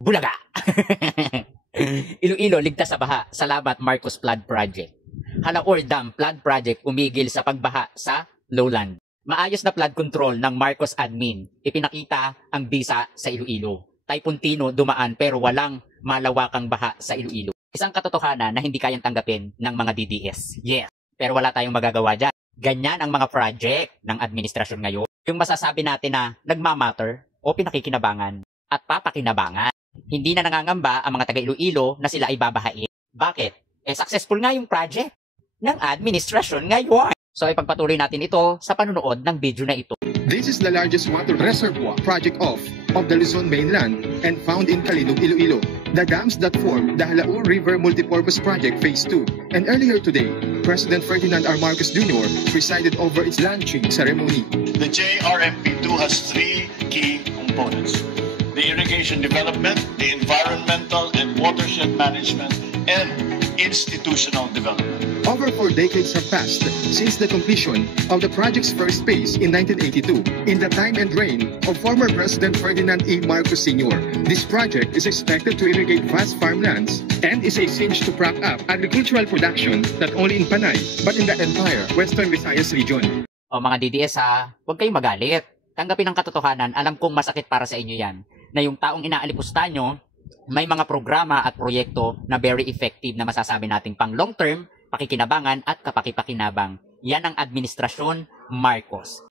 Bulaga! Iloilo, ligtas sa baha. Salamat Marcos Flood Project. Halaor Dam Flood Project umigil sa pagbaha sa lowland. Maayos na flood control ng Marcos admin. Ipinakita ang bisa sa Iloilo. Taypuntino dumaan pero walang malawakang baha sa Iloilo. Isang katotohanan na hindi kayang tanggapin ng mga DDS. Yes, pero wala tayong magagawa dyan. Ganyan ang mga project ng administrasyon ngayon. Yung masasabi natin na nagmamatter o pinakikinabangan at papakinabangan. Hindi na nangangamba ang mga taga Iloilo na sila ay babahain. Bakit? Successful nga yung project ng administrasyon ngayon. So ipagpatuloy natin ito sa panunood ng video na ito. This is the largest water reservoir project of the Luzon mainland and found in Calilog, Iloilo. The dams that form the Halaur River Multipurpose Project Phase 2. And earlier today, President Ferdinand R. Marcos Jr. presided over its launching ceremony. The JRMP2 has three key components: the irrigation development, the environmental and watershed management, and institutional development. Over 4 decades have passed since the completion of the project's first phase in 1982. In the time and reign of former President Ferdinand E. Marcos Sr., this project is expected to irrigate vast farmlands and is a cinch to prop up agricultural production not only in Panay but in the entire Western Visayas region. O mga DDS ha, huwag kayong magalit. Tanggapin ang katotohanan, alam kong masakit para sa inyo yan, na yung taong inaalipusta nyo, may mga programa at proyekto na very effective na masasabi nating pang long term, pakikinabangan at kapakipakinabang. Yan ang administrasyon Marcos.